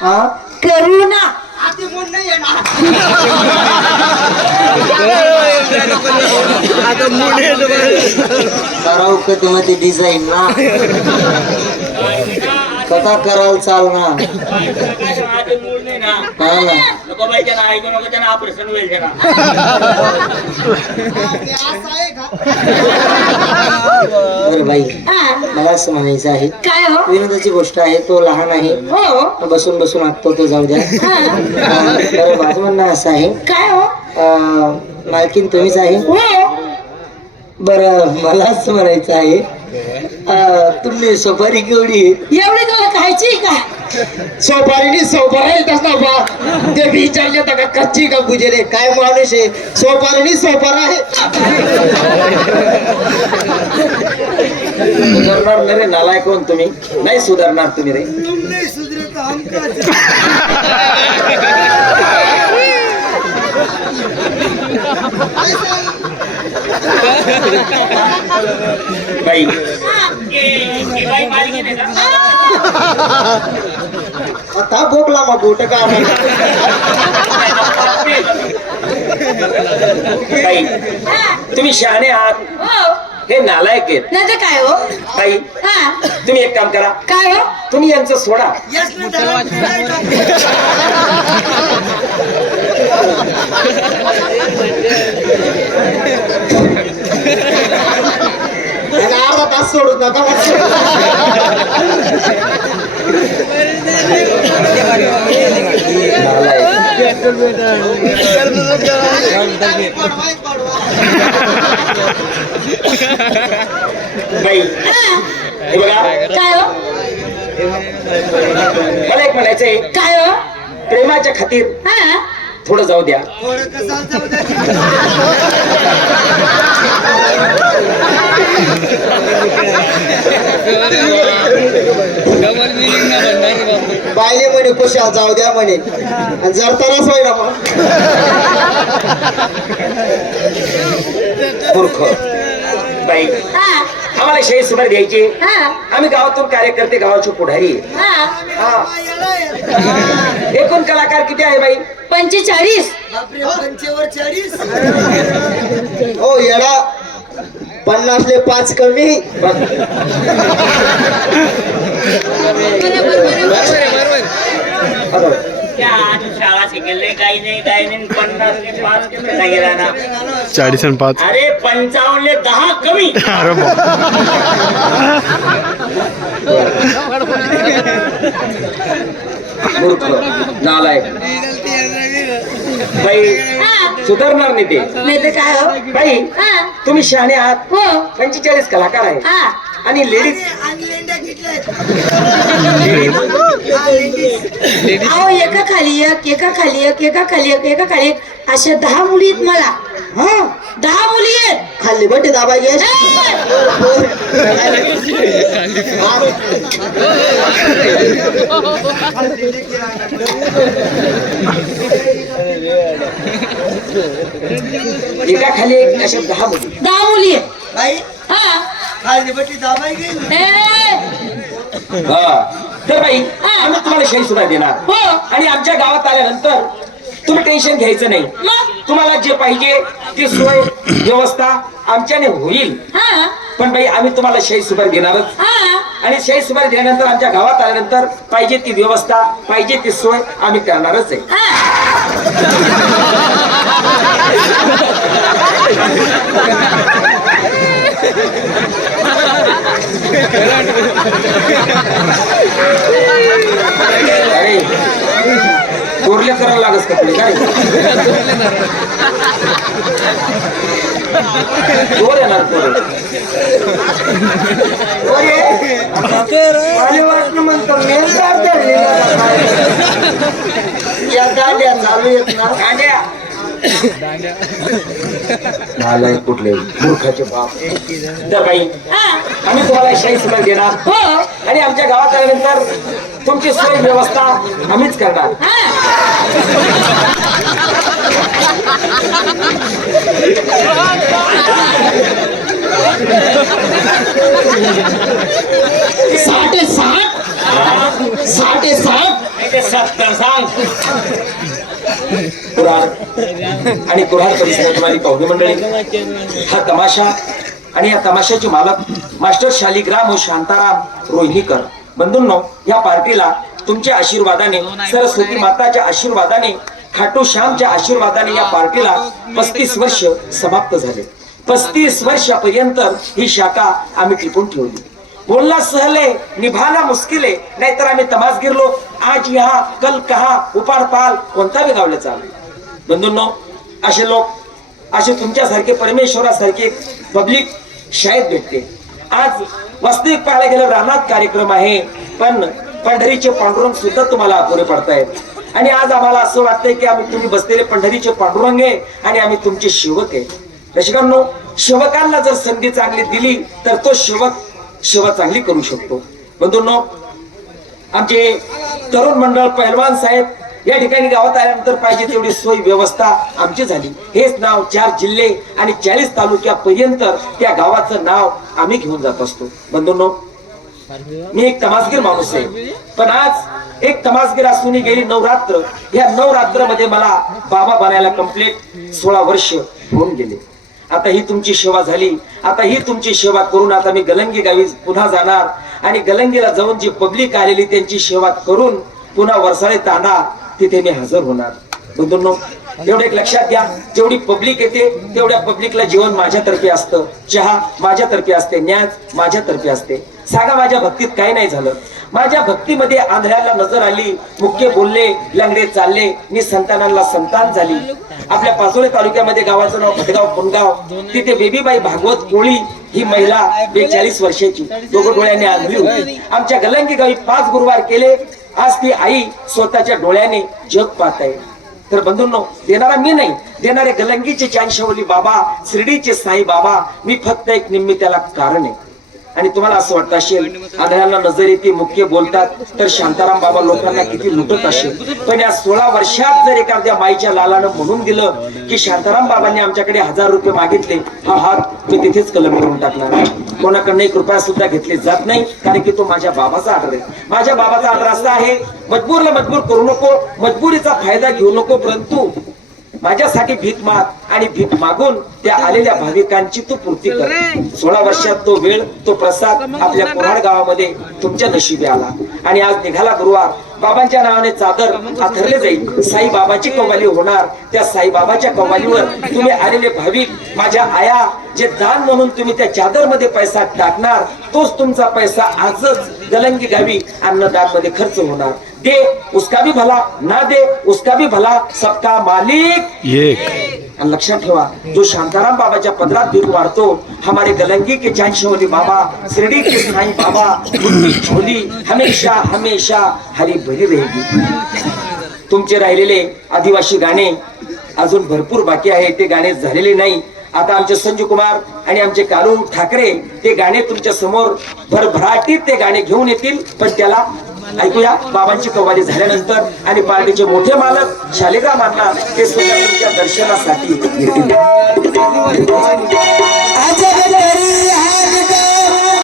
करू ना कराव मध्ये डिझाईन ना कथा कराल चाल ना बरं बाई मला असं म्हणायचं आहे काय हो विनोदाची गोष्ट आहे तो लहान आहे हो बसून बसून आगतो तो जाऊ द्या बरं माझं म्हणणं असं आहे काय हो मालकीन तुम्हीच आहे हो बरं मला असं म्हणायचं आहे तुम्ही सुपारी केवढी एवढी तुला खायची का सोपारीने सोपारा येत असता बा ते विचारले का कच्ची का बुजेरे काय माणूस आहे सोपारीने सोपारा आहे सुधारणार नाही रे नालायक कोण तुम्ही नाही सुधारणार तुम्ही रे बाई आता बोकला मग बोट का बाई तुम्ही शहाणे आहात हो हे नालायक आहेत नाही तर काय हो बाई हा तुम्ही एक काम करा काय हो तुम्ही यांचं सोडा अर्धा तास सोडून नका बाई हे बघा काय हो मला एक म्हणायचंय काय हो प्रेमाच्या खातीर हा थोडं जाऊ द्या बायले म्हणे कशा जाऊ द्या म्हणे आणि जर तरच होय ना मग मूर्ख बाई हा आम्हाला शाही सुपारी द्यायची हा आम्ही गावातून कार्यकर्ते गावाचे पुढारी हा हा एकूण कलाकार किती आहे बाई 45 हो येडा 50ले 5 कमी शाळा शिकले काही नाही 50 गेला ना 40 आणि 5 अरे 55ले 10 कमी अरे मूर्ख नालायक बाई सुधारणार नाही ते नाही तर काय हो बाई हा तुम्ही शहाणे आहात हो 45 कलाकार आहे हा आणि लेडीज अहो एका खाली एक एका खाली एक एका खाली एक एका खाली एक अशा 10 मुली आहेत मला हा 10 मुली आहेत खाल्ली बटे दाबा येस एका खाली एक अशा 10 मुली 10 मुली आहेत बाई हा खाल्ली बटे दाबा गेली ए, तर बाई आम्ही तुम्हाला शाही सुद्धा देणार हो आणि आमच्या गावात आल्यानंतर तुम्ही टेन्शन घ्यायचं नाही मग तुम्हाला जे पाहिजे ती सोय व्यवस्था आमच्याने होईल हा पण बाई आम्ही तुम्हाला शाही सुपारी देणारच हा आणि शाही सुपारी दिल्यानंतर आमच्या गावात आल्यानंतर पाहिजे ती व्यवस्था पाहिजे ती सोय आम्ही करणारच आहे अरे कोरले करायला लागस कपडे काय कोर येणार म्हणतो या गाड्या चालू येत ना गाड्या नालाय कुठले मूर्खाचे बाप तर बाई आम्ही तुम्हाला शाही सुपारी देणार हो आणि आमच्या गावात आल्यानंतर तुमची सोय व्यवस्था आम्हीच करणार साठ 60 आहे 60. नाही ते 70 सांग. कुऱ्हाड आणि कुऱ्हाड परिसरातील माझी पाहुणी मंडळी, हा तमाशा आणि या तमाशाचे मालक मास्टर शालिग्राम व शांताराम रोहिणीकर बंधूंनो, या पार्टीला तुमच्या आशीर्वादाने, सरस्वती माताच्या आशीर्वादाने, खाटू श्यामच्या आशीर्वादाने या पार्टीला 35 वर्ष समाप्त झाले. 35 वर्षापर्यंत ही शाखा आम्ही टिकून ठेवली. बोलना सहले निभाना मुश्किले, नाहीतर आम्ही तमास गिरलो. आज यहाँ कल कहा, उपाड पाल कोणता बी गावले चालू. बंधूंनो, असे लोक, असे तुमच्यासारखे परमेश्वरासारखे पब्लिक शाळेत भेटते. आज वास्तविक पाहायला गेलं रानात कार्यक्रम आहे, पण पंढरीचे पांडुरंग सुद्धा तुम्हाला अपुरे पडतायत. आणि आज आम्हाला असं वाटतंय की आम्ही तुम्ही बसलेले पंढरीचे पांडुरंग आहे आणि आम्ही तुमचे सेवक आहे. रसिकांनो, सेवकांना जर संधी चांगली दिली तर तो सेवक सेवा चांगली करू शकतो. बंधूंनो, आमचे तरुण मंडळ पैलवान साहेब या ठिकाणी गावात आल्यानंतर पाहिजे तेवढी सोय व्यवस्था आमची झाली. हेच नाव 4 जिल्हे आणि 40 तालुक्यापर्यंत त्या गावाचं नाव आम्ही घेऊन जात असतो. बंधूंनो, मी एक तमासगीर माणूस आहे, पण आज एक तमासगीर असून गेली नवरात्र, या नवरात्रमध्ये मला बाबा बनायला कंप्लीट 16 वर्ष होऊन गेले. आता ही तुमची सेवा झाली. आता ही तुमची सेवा करून आता मी गलंगी गावी पुन्हा जाणार आणि गलंगीला जाऊन जी पब्लिक आलेली त्यांची सेवा करून पुन्हा वरसाळे तांडा तिथे मी हजर होणार. बंधूंनो, एवढं एक लक्षात घ्या, जेवढी पब्लिक येते तेवढ्या पब्लिकला जेवण माझ्यातर्फे असतं, चहा माझ्यातर्फे असते, न्याज माझ्यातर्फे असते. सांगा, माझ्या भक्तीत काही नाही झालं? माझ्या भक्तीमध्ये आंधळ्याला नजर आली, मुख्य बोलले, लंगडे चालले, मी संतानांना संतान झाली. आपल्या पाचोळे तालुक्यामध्ये गावाचं नाव भटगाव पुणगाव, तिथे बेबीबाई भागवत कोळी ही महिला 42 वर्षाची, दोघं डोळ्याने आंधळी होती. आमच्या गलंगी गावी 5 गुरुवार केले. आज ती आई स्वतःच्या डोळ्याने जग पाहत आहे. तर बंधूंनो, देणारा मी नाही, देणारे गलंगीचे चांशवली बाबा, शिर्डीचे साई बाबा, मी फक्त एक निमित्ताला कारण आहे. आणि तुम्हाला असं वाटतं असेल, आंधळ्यांना नजर येते, मुख्य बोलतात, तर शांताराम बाबा लोकांना किती लुटत असेल. पण या 16 वर्षात जर एखाद्या माईच्या लालानं म्हणून दिलं की शांताराम बाबांनी आमच्याकडे 1000 रुपये मागितले, हा हात मी तिथेच कलम करून टाकणार. कोणाकडनं 1 रुपया सुद्धा घेतले जात नाही, कारण की तो माझ्या बाबाचा ऑर्डर आहे. माझ्या बाबाचा ऑर्डर असा आहे, मजबूरला मजबूर करू नको, मजबुरीचा फायदा घेऊ नको, परंतु माझ्यासाठी भीक माग आणि भीक मागून त्या आलेल्या भाविकांची तू पूर्ती कर. 16 वर्षात तो वेळ, तो प्रसाद आपल्या कोराड गावामध्ये तुमच्या नशिबी आला. आणि आज निघाला गुरुवार, बाबांच्या नावाने चादर आथरले जाईल, साई बाबाची कव्वाली होणार. त्या साई बाबाच्या कव्वालीवर तुम्ही आलेले भाविक, माझ्या आया, जे दान म्हणून तुम्ही त्या चादर मध्ये पैसा टाकणार, तोच तुमचा पैसा आजच गलंगी गावी अन्नदान मध्ये खर्च होणार. दे उसका भी भला, ना दे उसका भी भला, सबका मालिक एक. आणि लक्षात ठेवा, जो शांताराम बाबाच्या पदरात भीक वाढतो, हमारे गलंगी के चांशवली बाबा, शिर्डी के साईं बाबा, उनकी झोली हमेशा हमेशा हरी भरी रहेगी. तुमचे राहिलेले आदिवासी गाणे अजून भरपूर बाकी आहे, ते गाणे झालेले नाही. आता आमचे संजू कुमार आणि आमचे कालू ठाकरे ते गाणे तुमच्या समोर भरभराटीत ते गाणे घेऊन येतील. पण त्याला ऐकूया बाबांची कव्वाली झाल्यानंतर, आणि पार्टीचे मोठे मालक शालिग्रामांना ते सुद्धा तुमच्या दर्शनासाठी येतील. आज